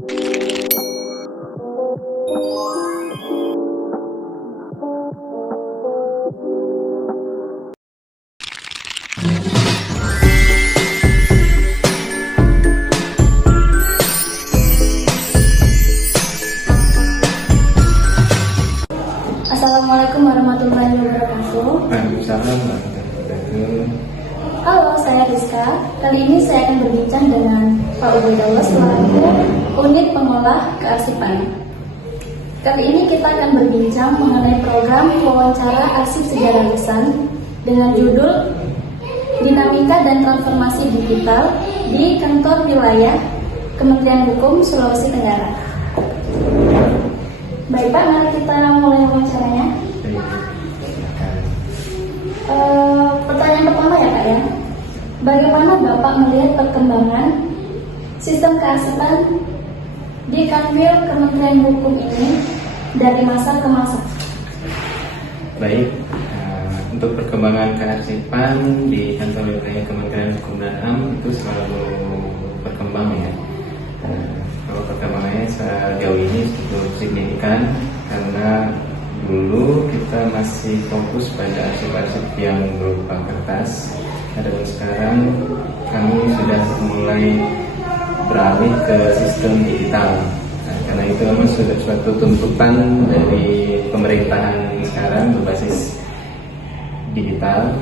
Assalamualaikum warahmatullahi wabarakatuh. Waalaikumsalam warahmatullahi wabarakatuh. Halo, saya Rizka. Kali ini saya akan berbincang dengan Pak Ubaidallah selaku Unit Pengolah Kearsipan. Kali ini kita akan berbincang mengenai program wawancara arsip sejarah lisan dengan judul Dinamika dan Transformasi Digital di Kantor Wilayah Kementerian Hukum Sulawesi Tenggara. Baik Pak, mari kita mulai wawancaranya. Pertanyaan pertama ya Pak ya, bagaimana Bapak melihat perkembangan sistem kearsipan di Kanwil Kementerian Hukum ini dari masa ke masa? Baik, untuk perkembangan kearsipan di kantor wilayah Kementerian Hukum dan HAM itu selalu berkembang ya. Kalau perkembangannya sejauh ini cukup signifikan karena dulu kita masih fokus pada arsip-arsip yang berupa kertas. Adapun sekarang kami sudah mulai beralih ke sistem digital. Karena itu memang sudah suatu tuntutan dari pemerintahan sekarang berbasis digital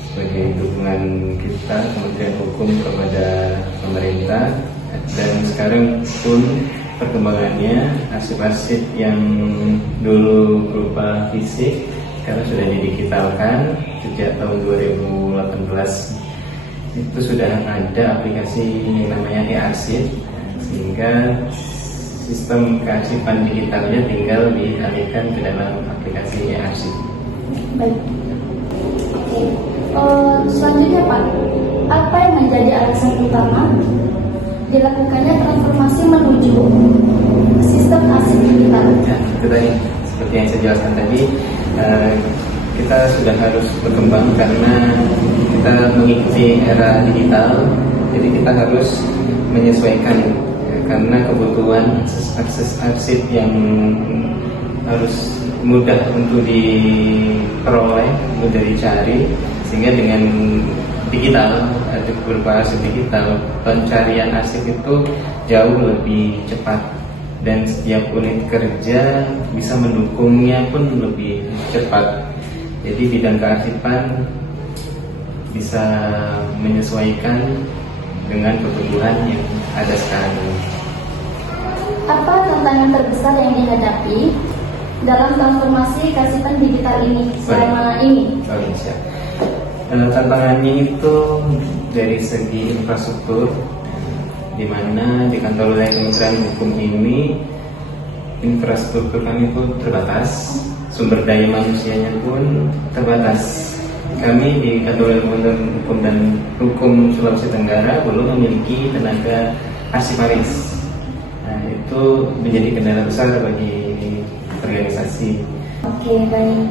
sebagai dukungan kita Kementerian Hukum kepada pemerintah. Dan sekarang pun perkembangannya arsip-arsip yang dulu berupa fisik sekarang sudah didigitalkan sejak tahun 2018. Itu sudah ada aplikasi yang namanya e-arsip, sehingga sistem kearsipan digitalnya tinggal dialihkan ke dalam aplikasi e-arsip. Baik. Selanjutnya Pak, apa yang menjadi alasan utama dilakukannya transformasi menuju sistem arsip digital? Ya, itu tadi seperti yang saya jelaskan tadi, kita sudah harus berkembang karena kita mengikuti era digital. Jadi kita harus menyesuaikan karena kebutuhan akses arsip yang harus mudah untuk diperoleh, mudah dicari, sehingga dengan digital, ada beberapa arsip digital, pencarian arsip itu jauh lebih cepat dan setiap unit kerja bisa mendukungnya pun lebih cepat. Jadi bidang kearsipan bisa menyesuaikan dengan kebutuhan yang ada sekarang ini. Apa tantangan terbesar yang dihadapi dalam transformasi kearsipan digital ini selama ini? Oke, siap. Tantangannya itu dari segi infrastruktur, di mana di kantor wilayah Kementerian Hukum ini infrastruktur kami pun terbatas, sumber daya manusianya pun terbatas. Kami di kantor wilayah Kementerian Hukum dan Hukum Sulawesi Tenggara belum memiliki tenaga arsiparis. Nah, itu menjadi kendala besar bagi organisasi. Oke, baik.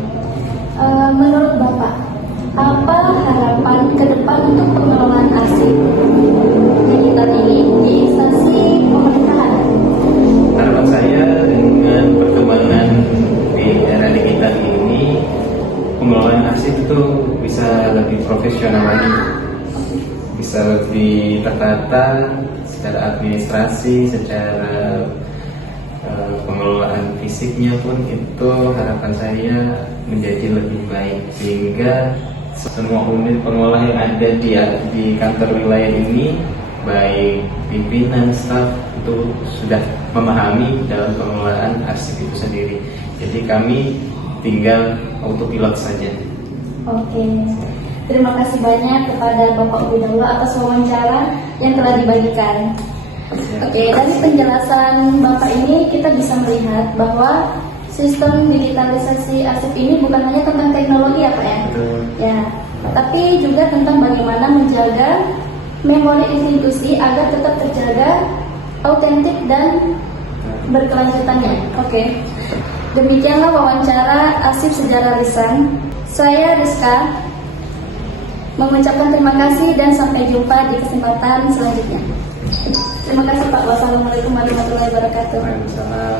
Menurut Bapak, apa harapan ke depan untuk pengelolaan arsip digital ini di instansi pemerintahan? Harapan saya dengan perkembangan di era digital ini, pengelolaan arsip itu bisa lebih profesional lagi, bisa lebih tertata secara administrasi, secara pengelolaan fisiknya pun itu harapan saya menjadi lebih baik, sehingga semua unit pengolah yang ada di kantor wilayah ini, baik pimpinan, staf, itu sudah memahami dalam pengelolaan arsip itu sendiri. Jadi kami tinggal autopilot saja. Oke, terima kasih banyak kepada Bapak Ubaidallah atas wawancara yang telah dibagikan. Oke, dari penjelasan Bapak ini kita bisa melihat bahwa sistem digitalisasi arsip ini bukan hanya tentang teknologi ya Pak ya? Ya, tapi juga tentang bagaimana menjaga memori institusi agar tetap terjaga autentik dan berkelanjutannya. Oke. Demikianlah wawancara arsip sejarah lisan. Saya Rizka mengucapkan terima kasih dan sampai jumpa di kesempatan selanjutnya. Terima kasih Pak. Wassalamualaikum warahmatullahi wabarakatuh. wabarakatuh. Waalaikumsalam.